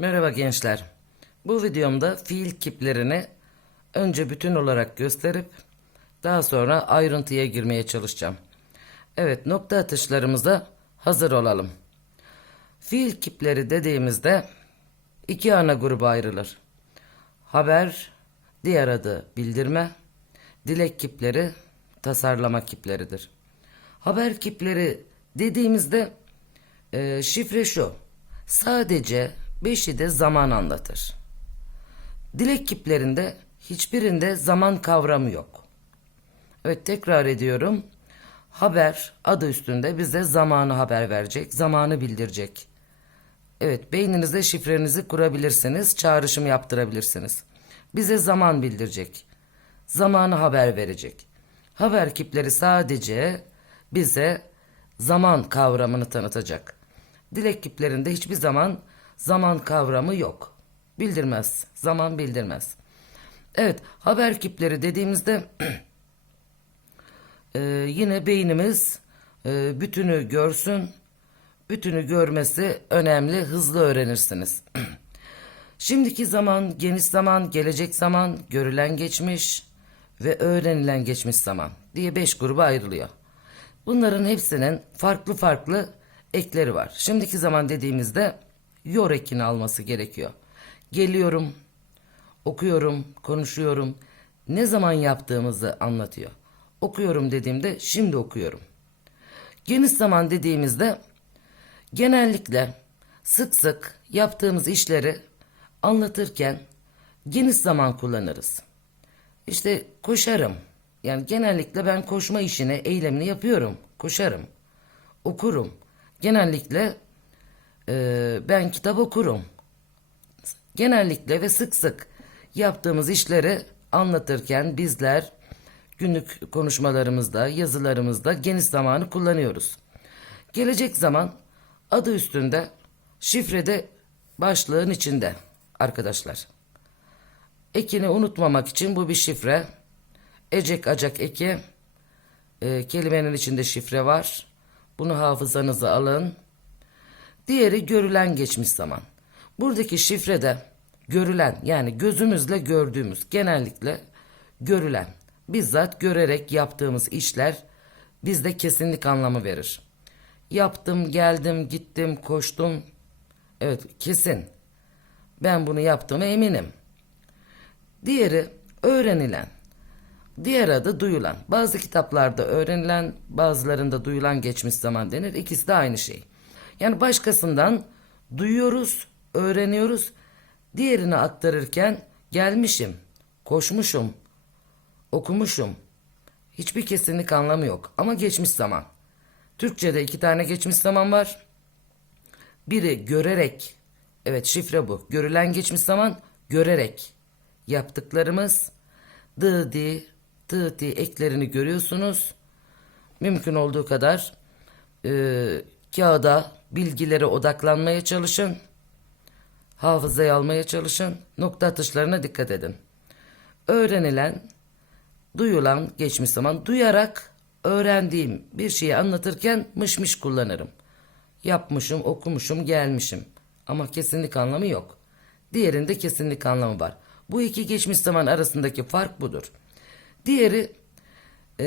Merhaba gençler. Bu videomda fiil kiplerini önce bütün olarak gösterip daha sonra ayrıntıya girmeye çalışacağım. Evet nokta atışlarımıza hazır olalım. Fiil kipleri dediğimizde iki ana gruba ayrılır. Haber, diğer adı bildirme, dilek kipleri, tasarlama kipleridir. Haber kipleri dediğimizde e, şifre şu. Sadece beşi de zaman anlatır. Dilek kiplerinde hiçbirinde zaman kavramı yok. Evet tekrar ediyorum. Haber adı üstünde bize zamanı haber verecek, zamanı bildirecek. Evet beyninizde şifrenizi kurabilirsiniz, çağrışım yaptırabilirsiniz. Bize zaman bildirecek. Zamanı haber verecek. Haber kipleri sadece bize zaman kavramını tanıtacak. Dilek kiplerinde hiçbir zaman zaman kavramı yok. Bildirmez. Zaman bildirmez. Evet haber kipleri dediğimizde e, yine beynimiz e, bütünü görsün. Bütünü görmesi önemli. Hızlı öğrenirsiniz. Şimdiki zaman, geniş zaman, gelecek zaman, görülen geçmiş ve öğrenilen geçmiş zaman diye beş gruba ayrılıyor. Bunların hepsinin farklı farklı ekleri var. Şimdiki zaman dediğimizde yor ekini alması gerekiyor. Geliyorum, okuyorum, konuşuyorum. Ne zaman yaptığımızı anlatıyor. Okuyorum dediğimde şimdi okuyorum. Geniş zaman dediğimizde genellikle sık sık yaptığımız işleri anlatırken geniş zaman kullanırız. İşte koşarım. Yani genellikle ben koşma işini, eylemini yapıyorum. Koşarım. Okurum. Genellikle e, ben kitap okurum. Genellikle ve sık sık yaptığımız işleri anlatırken bizler günlük konuşmalarımızda, yazılarımızda geniş zamanı kullanıyoruz. Gelecek zaman adı üstünde, şifrede başlığın içinde arkadaşlar. Ekini unutmamak için bu bir şifre. Ecek acak eki. E, kelimenin içinde şifre var. Bunu hafızanıza alın. Diğeri görülen geçmiş zaman. Buradaki şifrede görülen yani gözümüzle gördüğümüz genellikle görülen bizzat görerek yaptığımız işler bizde kesinlik anlamı verir. Yaptım, geldim, gittim, koştum. Evet kesin. Ben bunu yaptığıma eminim. Diğeri öğrenilen. Diğer adı duyulan. Bazı kitaplarda öğrenilen, bazılarında duyulan geçmiş zaman denir. İkisi de aynı şey. Yani başkasından duyuyoruz, öğreniyoruz. Diğerini aktarırken gelmişim, koşmuşum, okumuşum. Hiçbir kesinlik anlamı yok ama geçmiş zaman. Türkçe'de iki tane geçmiş zaman var. Biri görerek, evet şifre bu. Görülen geçmiş zaman görerek yaptıklarımız dı di, tı ti eklerini görüyorsunuz. Mümkün olduğu kadar e, kağıda bilgilere odaklanmaya çalışın. Hafızaya almaya çalışın. Nokta atışlarına dikkat edin. Öğrenilen, duyulan geçmiş zaman duyarak öğrendiğim bir şeyi anlatırken mış kullanırım. Yapmışım, okumuşum, gelmişim. Ama kesinlik anlamı yok. Diğerinde kesinlik anlamı var. Bu iki geçmiş zaman arasındaki fark budur. Diğeri e,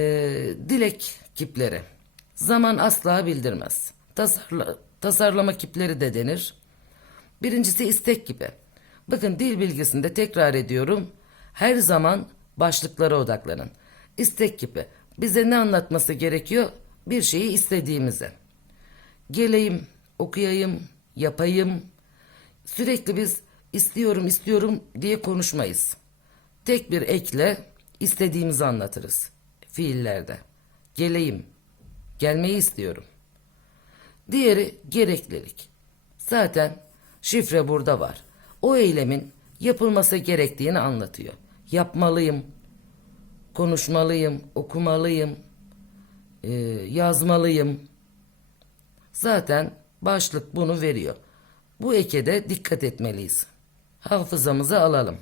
dilek kipleri. Zaman asla bildirmez. Tasarla, tasarlama kipleri de denir. Birincisi istek kipi. Bakın dil bilgisinde tekrar ediyorum. Her zaman başlıklara odaklanın. İstek kipi. Bize ne anlatması gerekiyor? Bir şeyi istediğimizi. Geleyim, okuyayım, yapayım. Sürekli biz istiyorum istiyorum diye konuşmayız. Tek bir ekle istediğimizi anlatırız fiillerde. Geleyim, gelmeyi istiyorum. Diğeri gereklilik. Zaten şifre burada var. O eylemin yapılması gerektiğini anlatıyor. Yapmalıyım, konuşmalıyım, okumalıyım, e, yazmalıyım. Zaten başlık bunu veriyor. Bu eke de dikkat etmeliyiz. Hafızamıza alalım.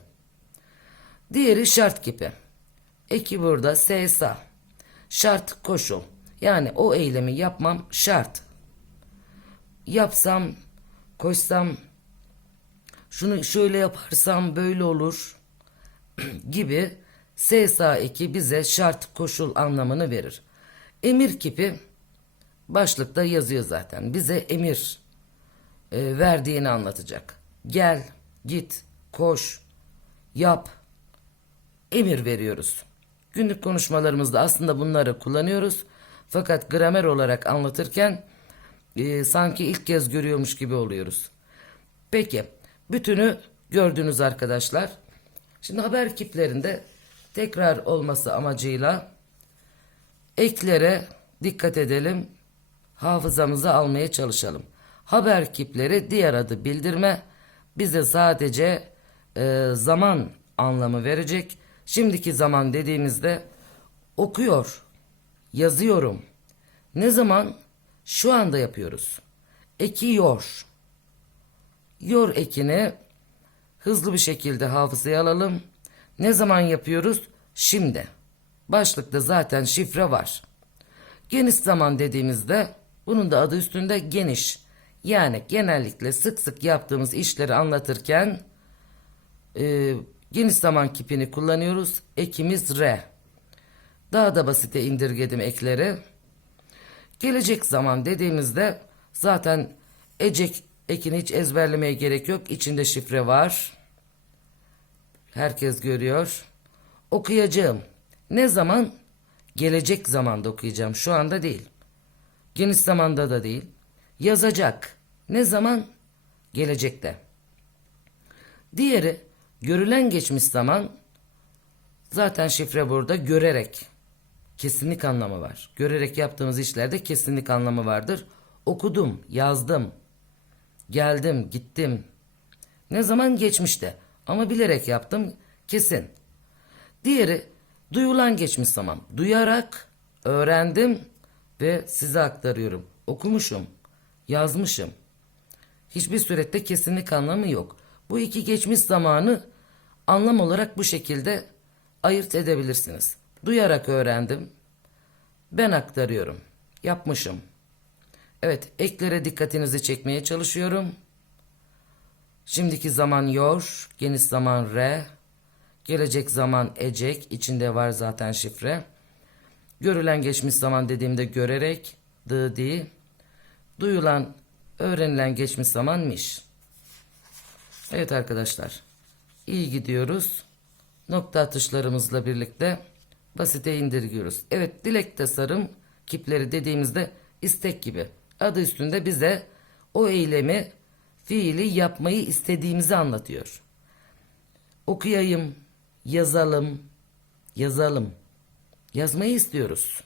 Diğeri şart kipi. Eki burada SSA. Şart koşul. Yani o eylemi yapmam şart. Yapsam, koşsam şunu şöyle yaparsam böyle olur gibi SSA eki bize şart koşul anlamını verir. Emir kipi başlıkta yazıyor zaten. Bize emir e, verdiğini anlatacak. Gel, git, koş, yap. Emir veriyoruz. Günlük konuşmalarımızda aslında bunları kullanıyoruz. Fakat gramer olarak anlatırken e, sanki ilk kez görüyormuş gibi oluyoruz. Peki, bütünü gördünüz arkadaşlar. Şimdi haber kiplerinde tekrar olması amacıyla eklere dikkat edelim. Hafızamıza almaya çalışalım. Haber kipleri diğer adı bildirme bize sadece e, zaman anlamı verecek. Şimdiki zaman dediğimizde okuyor, yazıyorum. Ne zaman? Şu anda yapıyoruz. Ekiyor. Yor ekini hızlı bir şekilde hafızaya alalım. Ne zaman yapıyoruz? Şimdi. Başlıkta zaten şifre var. Geniş zaman dediğimizde bunun da adı üstünde geniş. Yani genellikle sık sık yaptığımız işleri anlatırken e, geniş zaman kipini kullanıyoruz. Ekimiz re. Daha da basite indirgedim ekleri. Gelecek zaman dediğimizde zaten ecek ekini hiç ezberlemeye gerek yok. İçinde şifre var. Herkes görüyor. Okuyacağım. Ne zaman? Gelecek zamanda okuyacağım. Şu anda değil. Geniş zamanda da değil. Yazacak. Ne zaman? Gelecekte. Diğeri görülen geçmiş zaman zaten şifre burada görerek. Kesinlik anlamı var. Görerek yaptığımız işlerde kesinlik anlamı vardır. Okudum, yazdım, geldim, gittim. Ne zaman geçmişte ama bilerek yaptım kesin. Diğeri duyulan geçmiş zaman. Duyarak öğrendim ve size aktarıyorum. Okumuşum, yazmışım. Hiçbir surette kesinlik anlamı yok. Bu iki geçmiş zamanı anlam olarak bu şekilde ayırt edebilirsiniz. Duyarak öğrendim. Ben aktarıyorum. Yapmışım. Evet, eklere dikkatinizi çekmeye çalışıyorum. Şimdiki zaman yor, geniş zaman re, gelecek zaman ecek, içinde var zaten şifre. Görülen geçmiş zaman dediğimde görerek, dı di, duyulan, öğrenilen geçmiş zaman miş. Evet arkadaşlar, iyi gidiyoruz. Nokta atışlarımızla birlikte basite indirgiyoruz. Evet, dilek tasarım kipleri dediğimizde istek gibi. Adı üstünde bize o eylemi, fiili yapmayı istediğimizi anlatıyor. Okuyayım, yazalım, yazalım. Yazmayı istiyoruz.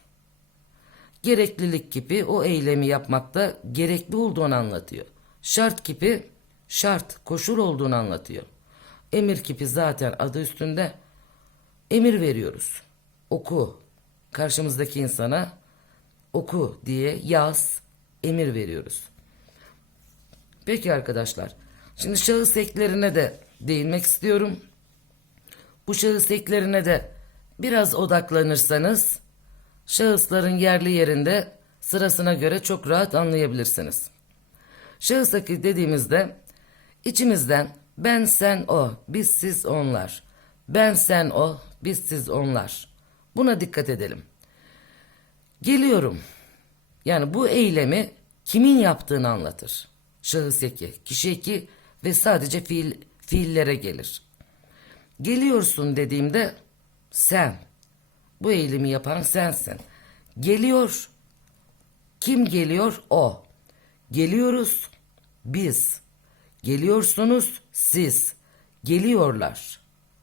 Gereklilik kipi o eylemi yapmakta gerekli olduğunu anlatıyor. Şart kipi şart, koşul olduğunu anlatıyor. Emir kipi zaten adı üstünde emir veriyoruz. Oku. Karşımızdaki insana oku diye yaz, emir veriyoruz. Peki arkadaşlar. Şimdi şahıs eklerine de değinmek istiyorum. Bu şahıs eklerine de biraz odaklanırsanız şahısların yerli yerinde sırasına göre çok rahat anlayabilirsiniz. Şahıs eki dediğimizde içimizden ben sen o, biz siz onlar. Ben sen o, biz siz onlar. Buna dikkat edelim. Geliyorum. Yani bu eylemi kimin yaptığını anlatır. Şahıs eki, kişi eki ve sadece fiil, fiillere gelir. Geliyorsun dediğimde sen. Bu eylemi yapan sensin. Geliyor. Kim geliyor? O. Geliyoruz. Biz. Geliyorsunuz. Siz. Geliyorlar.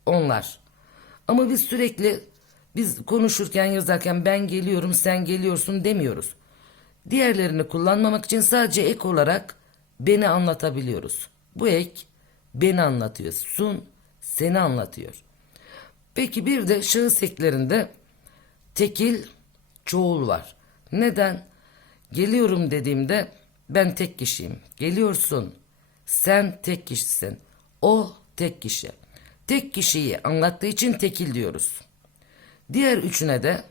Onlar. Ama biz sürekli biz konuşurken yazarken ben geliyorum sen geliyorsun demiyoruz. Diğerlerini kullanmamak için sadece ek olarak beni anlatabiliyoruz. Bu ek beni anlatıyor. Sun seni anlatıyor. Peki bir de şahıs eklerinde tekil çoğul var. Neden? Geliyorum dediğimde ben tek kişiyim. Geliyorsun. Sen tek kişisin. O tek kişi. Tek kişiyi anlattığı için tekil diyoruz. Diğer üçüne de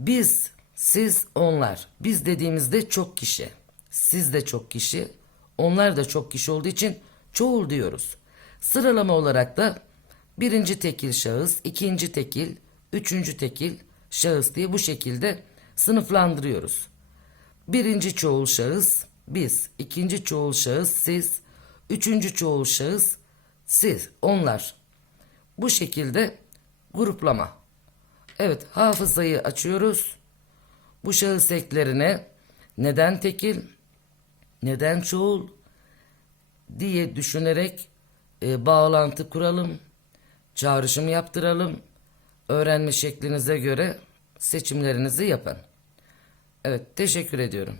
biz, siz, onlar. Biz dediğimizde çok kişi. Siz de çok kişi. Onlar da çok kişi olduğu için çoğul diyoruz. Sıralama olarak da birinci tekil şahıs, ikinci tekil, üçüncü tekil şahıs diye bu şekilde sınıflandırıyoruz. Birinci çoğul şahıs biz, ikinci çoğul şahıs siz, üçüncü çoğul şahıs siz, onlar. Bu şekilde gruplama. Evet, hafızayı açıyoruz. Bu şahıs eklerine neden tekil, neden çoğul diye düşünerek e, bağlantı kuralım, çağrışım yaptıralım. Öğrenme şeklinize göre seçimlerinizi yapın. Evet, teşekkür ediyorum.